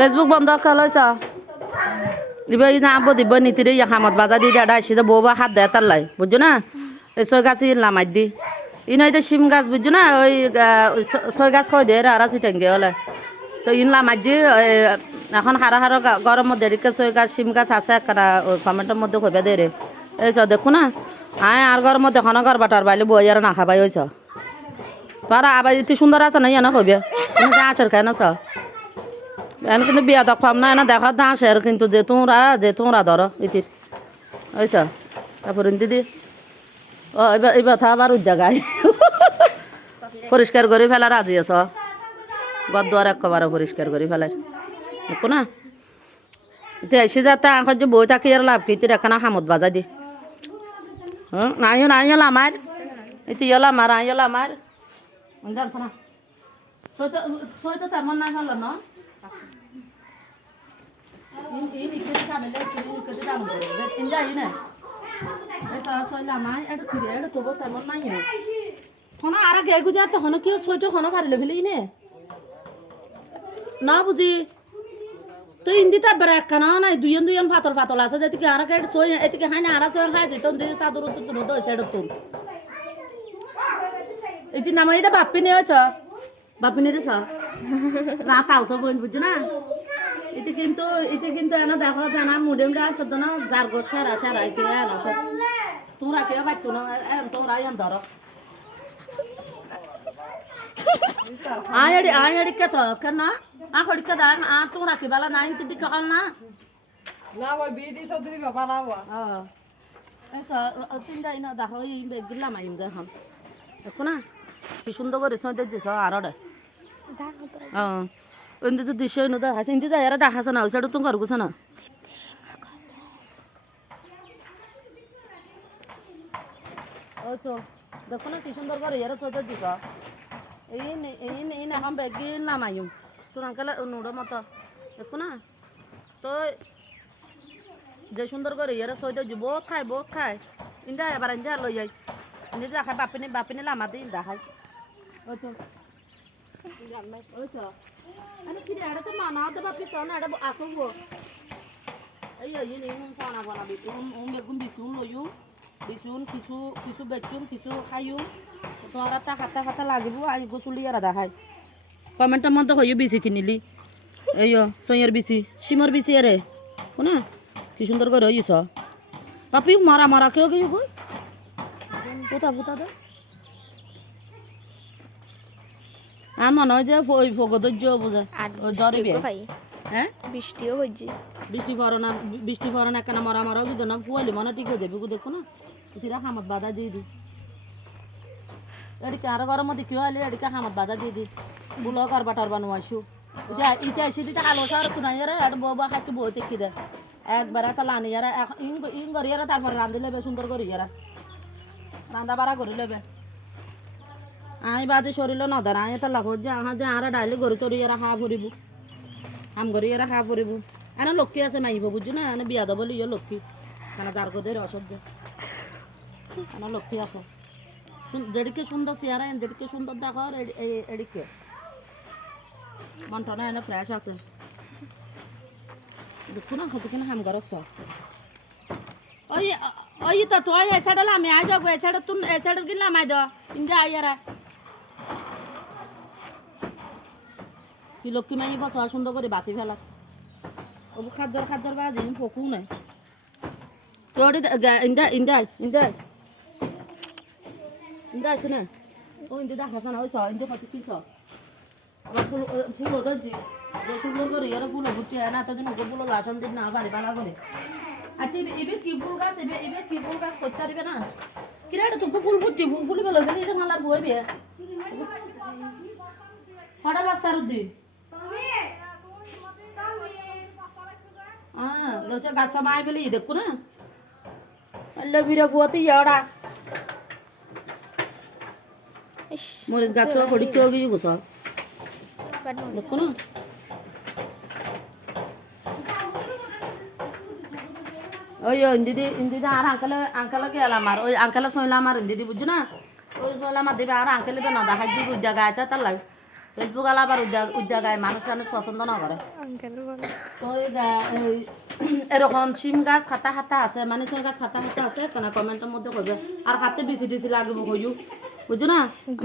Facebook বন্ধ calls দিবে না আবো দিব নীতিরে হামত বাজা দি দাদা এসে বউবা হাত দেয় তার লাই বুঝছো না এই ছয় গাছ লামাই দি ইন হয়তো শিম গাছ বুঝছো না ওই ছয় গাছ হয় দেয় আর চিটাঙ্গে হলে তো ইন লামাই দি এখন হারা হারা গরম মধ্যে এদিকে ছয় গাছ শিম গাছ আছে একটা ওই কমেন্টের মধ্যে কইবে দে রে এই দেখো না আয় আর গরম মধ্যে এখন ঘর বাটার বাইলে বই আর না খাবাই হয়েছ তোরা আবার ইতি সুন্দর আছে না জানা কইবে তুমি আসার কেন ছ এখন কিন্তু বিয়া দেখাম না এনে দেখা না আসে কিন্তু যে তোমরা ধরো ইতির হয়েছ তারপর দিদি ও এবার এবার থা আবার জায়গায় পরিষ্কার করে ফেলা রাজি আছ ঘর দুয়ার একেবারে পরিষ্কার করে ফেলার দেখো না এসে যাতে এখন যে বই থাকি আর লাভ কি এখানে হামত বাজা দি নাইও নাইও আমার এটি হলো আমার আইলো আমার জানছ না সই তো তেমন না হলো না না বুঝি তো ইন্দি তারপরে একখানা নাই দুইজন দুইজন ফাতল ফাতল আছে যেদিকে আর সই এদিকে হাই না আর সই খাই যেত চাদর তুন এটি নাম এটা বাপ্পি নিয়ে হয়েছ বাপ্পি নিয়ে না তাও তো বোন বুঝছো না এতে কিন্তু এনে দেখো জানা মুডেমটা আসতো না যার গো সারা সারা এতে এনে সব তোমরা কেউ পাইতো না তোমরা এন ধরো আড়ি কে তো কেন আড়ি কে দাম তোমরা কি বেলা নাই তুই কাল না না ওই বিডি চৌধুরী বাবা না তিনটা ইনা দেখো এই দিলাম আইম এখন দেখো না কি সুন্দর করে সঁদে দিছ আর ইন্দি তো দৃশ্য ইনো দেখাছে ইন্দি এরা দেখাছে না ওই সাইড তুমি ঘর না ওই তো দেখো না কি সুন্দর করে এরা সঁদে দিছ এই এখন বেগি নামাইম তোর আঙ্কেল নুড়ো মতো দেখো না তো যে সুন্দর করে এরা সঁদে দিব বহুত খায় ইন্দা এবার ইন্দা লই যাই ইন্দি দেখায় বাপিনি লামা দিই দেখায় ওই তো ওই তো আরে কি রে এটা তো মানা তো বাপি সোনা এটা আসবো এই এই নি সোনা বানাবি বেগুন বিছুন লইউ বিছুন কিছু বেচুন কিছু খাইউ তোরা তা খাতা লাগিব আই গোসুলি আর দেখায় কমেন্টের মধ্যে হইও বিছি কিনিলি এই সইয়ের বিছি সিমর বিছি আরে কোনা কি সুন্দর করে হইছ বাপি মারা কেউ কি কই কোথা দে আর মনে হয় যে ওই ফগদর্য বোঝা ধরবে হ্যাঁ বৃষ্টি পড়ে না কেন মরা কিন্তু না ফুয়ালি মনে ঠিক হয়ে যাবে দেখো না এটিরা হামত বাধা দিয়ে দি এদিকে আর গরম মধ্যে কেউ আলে এদিকে হামত বাধা দিয়ে দি বুলো করবা টরবা নোয়াইছো ইটা এসে দিতে আলো সার তুনাই আর বউবা খাইতে বই দেখি দে একবার একটা লানি এরা ইন করি এরা তারপর রান্ধি লেবে সুন্দর করি এরা রান্ধা বাড়া করে লেবে আই বাজে শরীর নদার আই এটা লাভ যে আহা যে আর ডাইলে গড়ি তরি এরা খা ফুরিব হাম গড়ি এরা খা ফুরিব এনে লক্ষ্মী আছে মাইব বুঝছো না এনে বিয়া দেবো লিও লক্ষ্মী কেনা যার কোদের অসহ্য এনে লক্ষ্মী আছে যেদিকে সুন্দর চেয়ারা যেদিকে সুন্দর দেখো এদিকে মনটা না এনে ফ্রেশ আছে দেখো না হতে কিনা হাম গরস ওই তো তুই এসাইড আমি আই যাবো এসাইড তুই এসাইড কিনলাম আই দাও ইন্দা আইয়ারা কি লক্ষ্মী মাই বসা সুন্দর করে বাঁচি ফেলা ও খাদ্যর বাজি পকু নাই তোর ইন্দা আছে না ও ইন্দা দেখাছ না ওই ইন্দা কত কি আবার ফুল ধরছি যে সুন্দর করে এর ফুল ফুটছে না এতদিন ওকে ফুল লাসন দিন না পারি পালা করে আচ্ছা এবার কি ফুল গাছ এবার কি ফুল গাছ করতে পারবে না কিরা এটা তোকে ফুল ফুটছি ফুলি বেলো গেলে এটা মালার বই বে হঠাৎ বাস্তার উদ্দি হ্যাঁ গাছ মাই ফেলি দেখো না বিরা ফুয়াতে ইয়াড়া মরিচ গাছ পড়ি কেউ গিয়ে কোথাও দেখো না ওই ইন্দিদি আর আঙ্কেলে গেলাম আর ওই আঙ্কেলে শৈলাম আর ইন্দিদি বুঝছো না ওই শৈলাম আর দিবে আর আঙ্কেলে বে না দেখা দিব জায়গা আছে তার লাগে ফেসবুক আলা আবার উদ্যোগ গায়ে মানুষ টানুষ পছন্দ না করে তো এরকম সিম গাছ খাতা খাতা আছে মানে সিম গাছ খাতা খাতা আছে কেন কমেন্টের মধ্যে কইবে আর হাতে বেশি টিসি লাগবে কইও বুঝছো না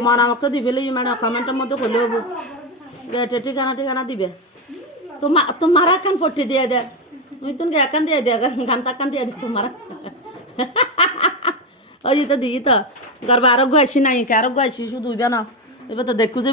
মন আমাকে দি ফেলে মানে কমেন্টের মধ্যে কইলে হবো গেটে ঠিকানা দিবে তোমার কান ফটি দিয়ে দে তুই তুমি একান দিয়ে দে গামছা কান দিয়ে দে তোমার ওই তো দিই তো গর্ব আরোগ্য আসি নাই আরোগ্য আসি শুধু না এবার তো দেখু যে